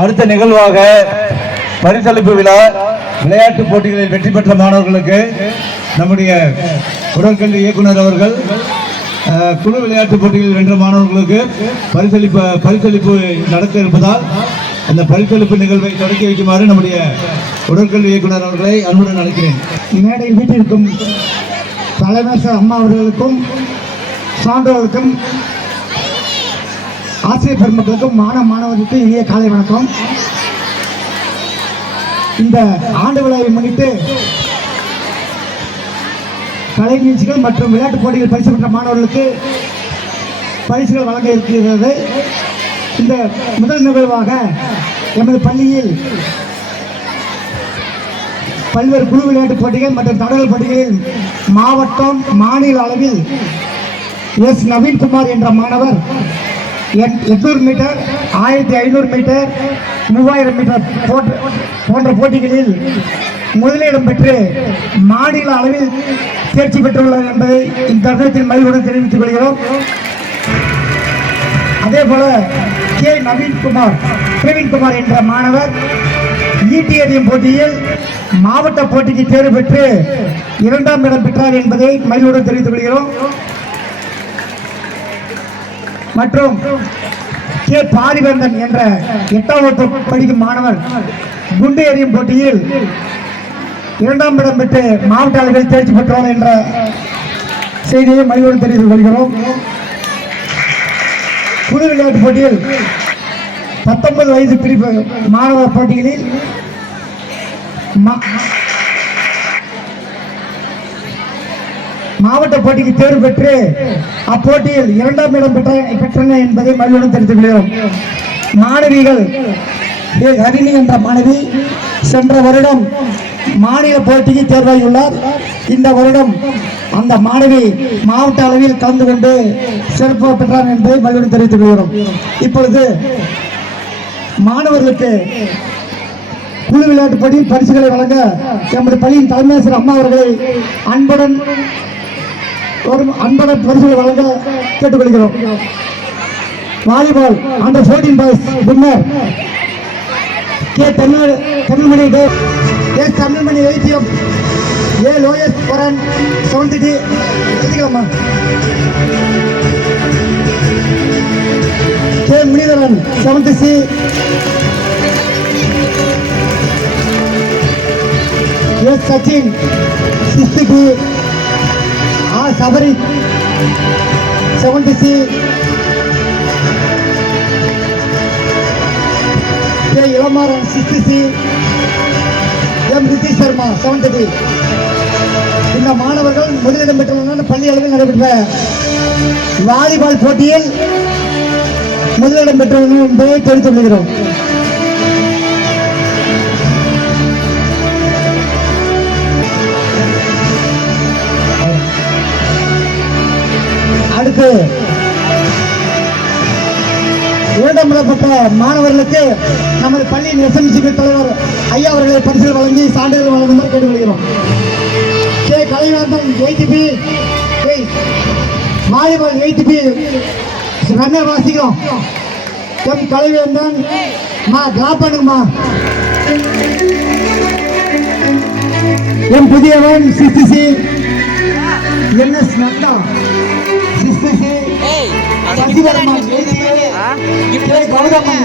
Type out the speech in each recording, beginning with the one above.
அடுத்த நிகழ்வாக பரிசளிப்பு விழா விளையாட்டுப் போட்டிகளில் வெற்றி பெற்ற மாணவர்களுக்கு நம்முடைய உடற்கல்வி இயக்குனர் அவர்கள் குழு விளையாட்டுப் போட்டிகளில் வென்ற மாணவர்களுக்கு பரிசளிப்பு பரிசளிப்பு நடக்க இருப்பதால் அந்த பரிசளிப்பு நிகழ்வை தொடக்கி வைக்குமாறு நம்முடைய உடற்கல்வி இயக்குனர் அவர்களை அன்புடன் அழைக்கிறேன். மேடையில் வீட்டிற்கும் தலைவர் அம்மா அவர்களுக்கும் சான்றோருக்கும் ஆசிரியர் பெருமக்களுக்கும் மாணவ மாணவர்களுக்கும் இனிய காலை வணக்கம். இந்த ஆண்டு விழாவை முன்னிட்டு கலை நிகழ்ச்சிகள் மற்றும் விளையாட்டுப் போட்டிகள் பரிசு பெற்ற மாணவர்களுக்கு பரிசுகள் வழங்க இருக்கிறது. இந்த முதல் நிகழ்வாக எமது பள்ளியில் பல்வேறு குழு விளையாட்டுப் போட்டிகள் மற்றும் தடகள் போட்டிகளில் மாவட்டம் மாநில அளவில் எஸ். நவீன்குமார் என்ற மாணவர் எட்நூறு மீட்டர் ஆயிரத்தி ஐநூறு மீட்டர் மூவாயிரம் மீட்டர் போன்ற போன்ற போட்டிகளில் முதலிடம் பெற்று மாநில அளவில் தேர்ச்சி பெற்றுள்ளார் என்பதை இந்த தருணத்தில் மகிழ்வுடன் தெரிவித்துக் கொள்கிறோம். அதே போல கே நவீன்குமார் பிரவீன்குமார் என்ற மாணவர் ஈட்டி எறியும் போட்டியில் மாவட்ட போட்டிக்கு தேர்வு பெற்று இரண்டாம் இடம் பெற்றார் என்பதை மகிழ்வுடன் தெரிவித்துக் கொள்கிறோம். மற்றும் கே. பாரிவேந்தன் என்ற எட்டாம் வகுப்பு படிக்கும் மாணவர் குண்டு எறியும் போட்டியில் இரண்டாம் இடம் பெற்று மாவட்ட அளவில் தேர்ச்சி பெற்றோம் என்ற செய்தியை மகிழ்வுடன் தெரிவித்துக் கொள்கிறோம். புது விளையாட்டு போட்டியில் பத்தொன்பது வயது பிரிப்பு மாணவர் போட்டிகளில் மாவட்ட போட்டிக்கு தேர்வு பெற்று அப்போட்டியில் இரண்டாம் இடம் பெற்ற பெற்றன என்பதை மகிழ்வுடன் தெரிவித்துக் கொள்கிறோம் மாணவிகள் ஏ. ஹரிணி என்ற மாணவி சென்ற வருடம் மாநில போட்டிக்கு தேர்வாகியுள்ளார் இந்த வருடம் அந்த மாணவி மாவட்ட அளவில் கலந்து கொண்டு சிறப்பு பெற்றார் என்பதை மகிழ்வுடன் தெரிவித்துக் கொள்கிறோம் இப்பொழுது மாணவர்களுக்கு குழு விளையாட்டு போட்டியில் பரிசுகளை வழங்க எமது பள்ளியின் தலைமையாசிரியர் அம்மா அவர்களை அன்புடன் ஒரு அன்புடன் பரிசுகளை வழங்க கேட்டுக்கொள்கிறோம். Volleyball under fourteen boys winner K Tamil Tamilmani டே எஸ் தமிழ்மணி வைத்தியம் ஏ லோயஸ் பரன் seventh D எழுதிக்கலாமா K Munitharan seventh C S Sachin sixth B Sabari. Seventy C. K. Ilamaran sixth C. M. Nitish Sharma seventy B இந்த மாணவர்கள் முதலிடம் பெற்றுள்ளனர் பள்ளி அளவில் நடைபெற்ற வாலிபால் போட்டியில் முதலிடம் பெற்றுள்ளனர் என்பதை தெரிவித்துக் கொள்கிறோம். அடுத்து இரண்டாம் மாணவர்களுக்கு நமது பள்ளியின் எஸ்எம்சிபி தலைவர் ஐயா அவர்களை பரிசுகள் வழங்கி சான்றிதழ் வழங்குமாறு கேட்டுக்கொள்கிறோம். K. Kalainathan eighty B volleyball eighty B runner வாசிக்கிறோம். எம். கலைவேந்தன் மா. Drop பண்ணுங்கம்மா M. Puthiyavan sixty N. S. Natta Sasivaraman Gauthaman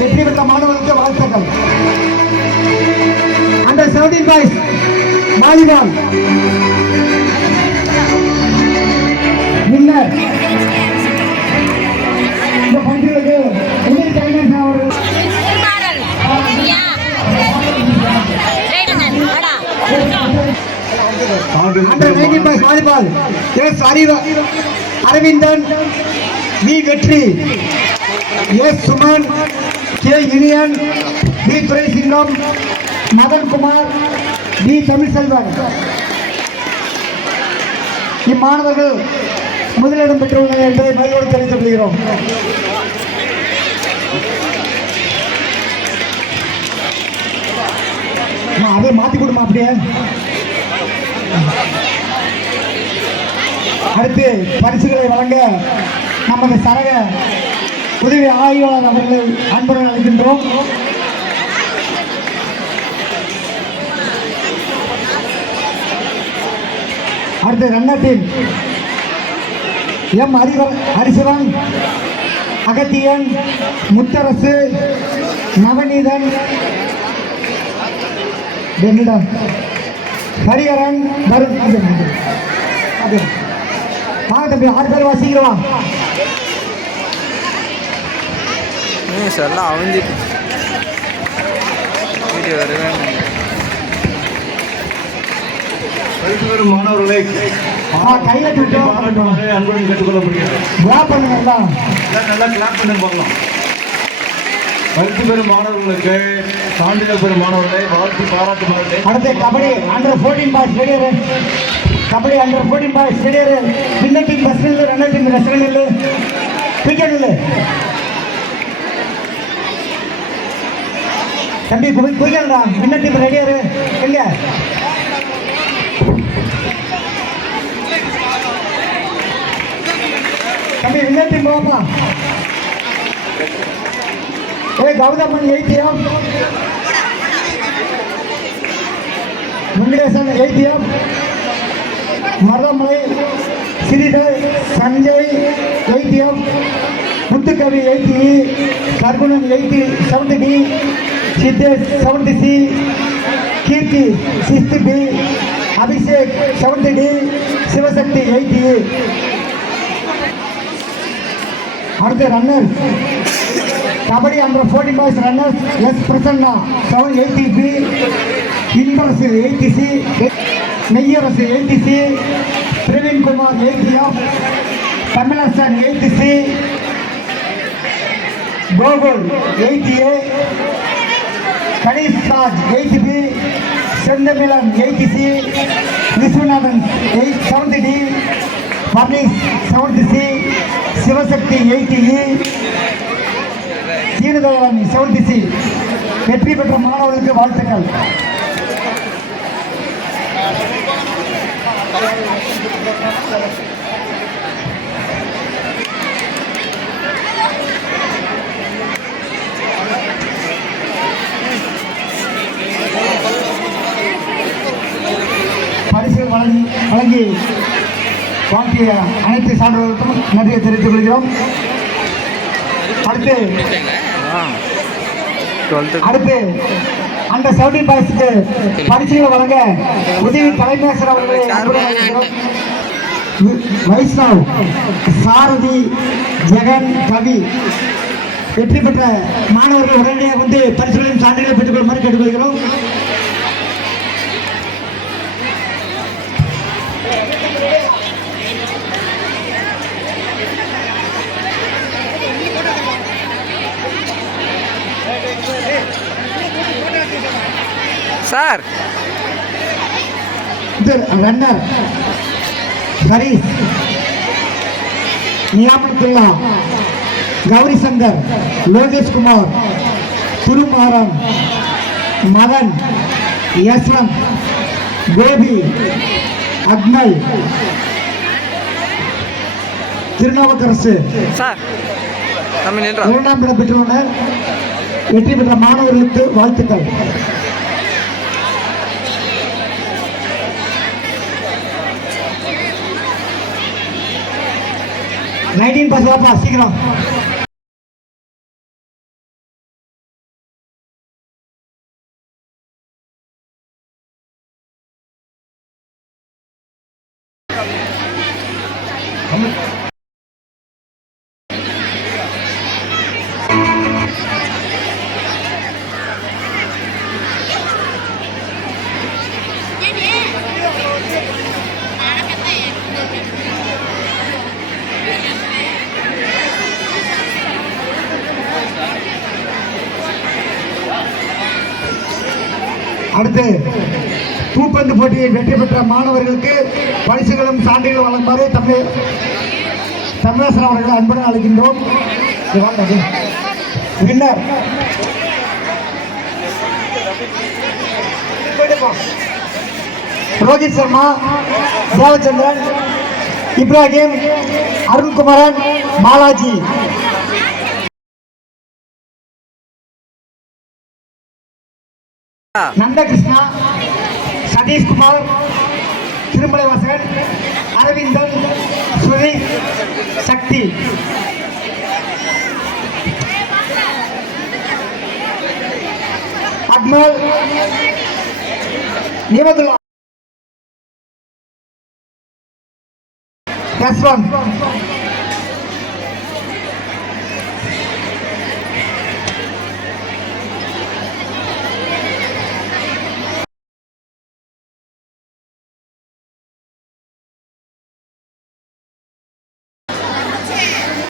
வெற்றி பெற்ற மாணவர்களுக்கு வாழ்த்துக்கள் under seventeen boys volleyball S அறிவ அரவிந்தன் வி வெற்றி S Suman K Iniyan D Duraisingam Madhankumar V Tamilselvan. இம்மாணவர்கள் முதலிடம் பெற்றுள்ளனர் என்பதை மகிழ்வோடு தெரிவித்துக் கொள்கிறோம். அம்மா, அப்படியே மாத்தி கொடுமா அப்படியே. அடுத்து பரிசுகளை வழங்க நமது சரக உதவி ஆய்வாளர் அவர்களை அன்புடன் அழைக்கின்றோம். அடுத்து ரன்னத்தில் எம் ஹரிவன் ஹரிசிவன் அகத்தியன் முத்தரசு நவநீதன். என்னிடம் அது. அது. வாங்க தம்பி ஆறு பேர் வாசிக்கிறோம் நியூஸ் எல்லாம் அவிஞ்சிட்டு. வீடியோ வரவே பரிசு பெறும் மாணவர்களை ஆ, கையில. பாராட்டுமாறு அன்புடன் கேட்டுக்கொள்ள முடியாது நல்லா கிளாப் பண்ணுங்க பார்க்கலாம். பரிசு பெறும் மாணவர்களுக்கு சான்றிதழ் பெறும் மாணவர்களை வாழ்த்து பாராட்டுமாறு அடுத்து கபடி அண்டர் ஃபோர்டீன் பாய்ஸ் வெளியேறு கபடி அண்டர் ஃபோர்டீன் பாய்ஸ் வெளியேறு வின்னர் டீம் பஸ் நில்லு ரன்னர் டீம் ரெஸ்ட் நில்லு. கிரிக்கெட் நில்லு. தம்பி குவி குவிக்கணும்டா வின்னர் டீம் ரெடியாரு எங்க? தம்பி வின்னர் டீம் போப்பா ஏ கௌதமன் எயிட்டியம் வெங்கடேசன் எயிட்டியம் மருதமலை சிறிதர் சஞ்சய் வைத்தியம் Muthukavi eighty Karkunan eighty seventy B Siddhesh seventy C Keerthi sixty B Abhishek seventy D Sivasakthi eighty அடுத்த runner kabaddi under forty boys runners S Prasanna seven eighty B Inbarasu eighty C Neyyarasu eighty C Praveenkumar eighty F Tamilarasan eighty C Gokul eighty A Ganesh Raj eighty B Senthamizhan eighty C Viswanathan eight seventy D Barnees seventy C Sivasakthi eighty E Deenadayalan seventy வெற்றி பெற்ற மாணவர்களுக்கு வாழ்த்துக்கள். பரிசுகள் வழங்கி வழங்கி வாழ்த்திய அனைத்து சான்றோர்களுக்கும் நன்றியை தெரிவித்துக் கொள்கிறோம். அடுத்து அடுத்து அந்த செவன்டீன் பாய்ஸ்க்கு பரிசுகளை வழங்க உதவி தலைமையாசர் அவர்களை. வைஷ்ணவ் சாரதி ஜெகன் கவி வெற்றி பெற்ற மாணவர்கள் உடனடியாக வந்து பரிசுகளையும் சான்றிதழை பெற்றுக்கொள்ளுமாறு கேட்டுக்கொள்கிறோம். Sir. Runner. Harish. Niyamathulla Gowri Shankar Lokesh Kumar Thirumaran Madhan Yashwanth Gopi Akmal Thirunavukkarasu. Sir இரண்டாம் இடம் பெற்றுள்ளனர் வெற்றி பெற்ற மாணவர்களுக்கு வாழ்த்துக்கள். நைன்டீன் பாஸ் வாப்பா சீக்கிரம். அடுத்து பூப்பந்து போட்டியில் வெற்றி பெற்ற மாணவர்களுக்கு பரிசுகளும் சான்றிதழ் வழங்குமாறு தமிழ் தமிழரசன் அவர்களை அன்புடன் அழைக்கின்றோம். பின்னர் வின்னர். ரோஹித் சர்மா தேவச்சந்திரன் இப்ராஹிம் அருண்குமரன் பாலாஜி நந்தகிருஷ்ணா சதீஷ்குமார் திருமலைவாசகன் அரவிந்தன் சுரி சக்தி. அக்மல் நிமதுல்லா யஸ்வந்த்